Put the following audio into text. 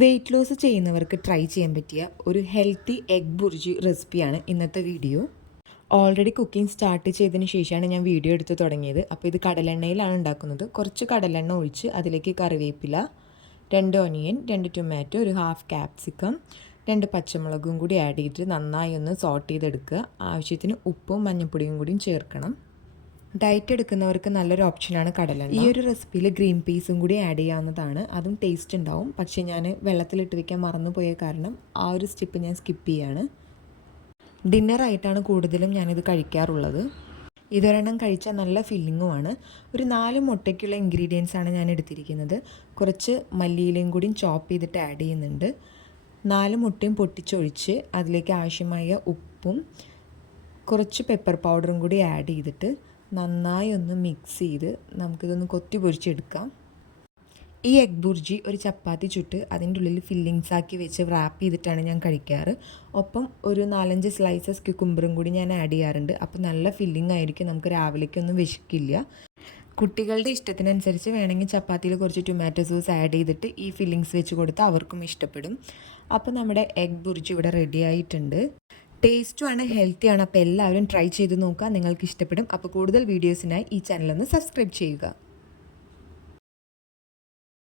Weight loss ചെയ്യുന്നവർക്ക് try ചെയ്യാൻ പറ്റിയ ഒരു ഹെൽത്തി എഗ് ബുർജി റെസിപ്പിയാണ് ഇന്നത്തെ വീഡിയോ. ഓൾറെഡി കുക്കിംഗ് സ്റ്റാർട്ട് ചെയ്തതിന് ശേഷമാണ് ഞാൻ വീഡിയോ എടുത്ത് തുടങ്ങിയത്. അപ്പോൾ ഇത് കടലെണ്ണയിലാണ് ഉണ്ടാക്കുന്നത്. കുറച്ച് കടലെണ്ണ ഒഴിച്ച് അതിലേക്ക് കറിവേപ്പില, 2 ഒനിയൻ, 2 ടൊമാറ്റോ, ഒരു ഹാഫ് ക്യാപ്സിക്കം, 2 പച്ചമുളകും കൂടി ആഡ് ചെയ്തിട്ട് നന്നായി ഒന്ന് സോട്ട് ചെയ്തെടുക്കുക. ആവശ്യത്തിന് ഉപ്പും മഞ്ഞൾപ്പൊടിയും കൂടിയും ചേർക്കണം. ഡയറ്റ് എടുക്കുന്നവർക്ക് നല്ലൊരു ഓപ്ഷനാണ് കടലെണ്ണ. ഈ ഒരു റെസിപ്പിയിൽ ഗ്രീൻ പീസും കൂടി ആഡ് ചെയ്യാവുന്നതാണ്. അതും ടേസ്റ്റ് ഉണ്ടാവും. പക്ഷേ ഞാൻ വെള്ളത്തിലിട്ട് വയ്ക്കാൻ മറന്നുപോയ കാരണം ആ ഒരു സ്റ്റെപ്പ് ഞാൻ സ്കിപ്പ് ചെയ്യാണ്. ഡിന്നറായിട്ടാണ് കൂടുതലും ഞാനിത് കഴിക്കാറുള്ളത്. ഇതൊരെണ്ണം കഴിച്ചാൽ നല്ല ഫില്ലിങ്ങുമാണ്. ഒരു 4 മുട്ടയ്ക്കുള്ള ഇൻഗ്രീഡിയൻസ് ആണ് ഞാൻ എടുത്തിരിക്കുന്നത്. കുറച്ച് മല്ലിയിലയും കൂടി ചോപ്പ് ചെയ്തിട്ട് ആഡ് ചെയ്യുന്നുണ്ട്. 4 മുട്ടയും പൊട്ടിച്ചൊഴിച്ച് അതിലേക്ക് ആവശ്യമായ ഉപ്പും കുറച്ച് പെപ്പർ പൗഡറും കൂടി ആഡ് ചെയ്തിട്ട് നന്നായി ഒന്ന് മിക്സ് ചെയ്ത് നമുക്കിതൊന്ന് കൊത്തി പൊരിച്ചെടുക്കാം. ഈ എഗ് ബുർജി ഒരു ചപ്പാത്തി ചുട്ട് അതിൻ്റെ ഉള്ളിൽ ഫില്ലിങ്സ് ആക്കി വെച്ച് റാപ്പ് ചെയ്തിട്ടാണ് ഞാൻ കഴിക്കാറ്. ഒപ്പം ഒരു 4-5 സ്ലൈസസ് ക്യുക്കുംബറും കൂടി ഞാൻ ആഡ് ചെയ്യാറുണ്ട്. അപ്പോൾ നല്ല ഫില്ലിംഗ് ആയിരിക്കും, നമുക്ക് രാവിലേക്കൊന്നും വിശക്കില്ല. കുട്ടികളുടെ ഇഷ്ടത്തിനനുസരിച്ച് വേണമെങ്കിൽ ചപ്പാത്തിയിൽ കുറച്ച് ടൊമാറ്റോ സോസ് ആഡ് ചെയ്തിട്ട് ഈ ഫില്ലിങ്സ് വെച്ച് കൊടുത്താൽ അവർക്കും ഇഷ്ടപ്പെടും. അപ്പോൾ നമ്മുടെ എഗ് ബുർജി ഇവിടെ റെഡി ആയിട്ടുണ്ട്. ടേസ്റ്റുമാണ്, ഹെൽത്തിയാണ്. അപ്പോൾ എല്ലാവരും ട്രൈ ചെയ്ത് നോക്കുക, നിങ്ങൾക്ക് ഇഷ്ടപ്പെടും. അപ്പോൾ കൂടുതൽ വീഡിയോസിനായി ഈ ചാനലൊന്ന് സബ്സ്ക്രൈബ് ചെയ്യുക.